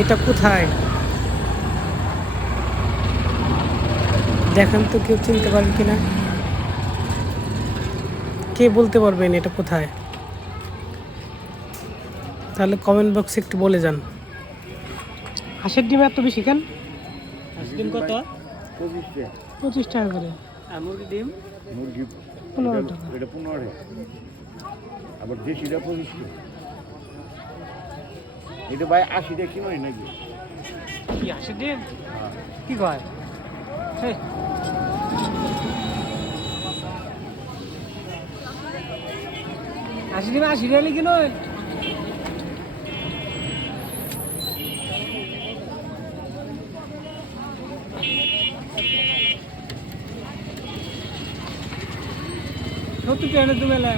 এটা কোথায় দেখেন তো, কেউ চিনতে পারবে কিনা? কে বলতে পারবেন এটা কোথায়? তাহলে কমেন্ট বক্সে একটু বলে যান। হাঁসের ডিম এত বেশি কেন? হাঁসের ডিম কত? 25 টাকা করে। আর মুরগির ডিম? মুরগি 15 টাকা। এটা 15 আবার দেশিটা 25 টাকা। এটা ভাই 80 টাকা কিলো নাকি? কি হাঁসের ডিম? কি কয়? হেই। হাঁসের ডিম 80 টাকা কিলো? সত্যি ট্রেনে তুমি এলে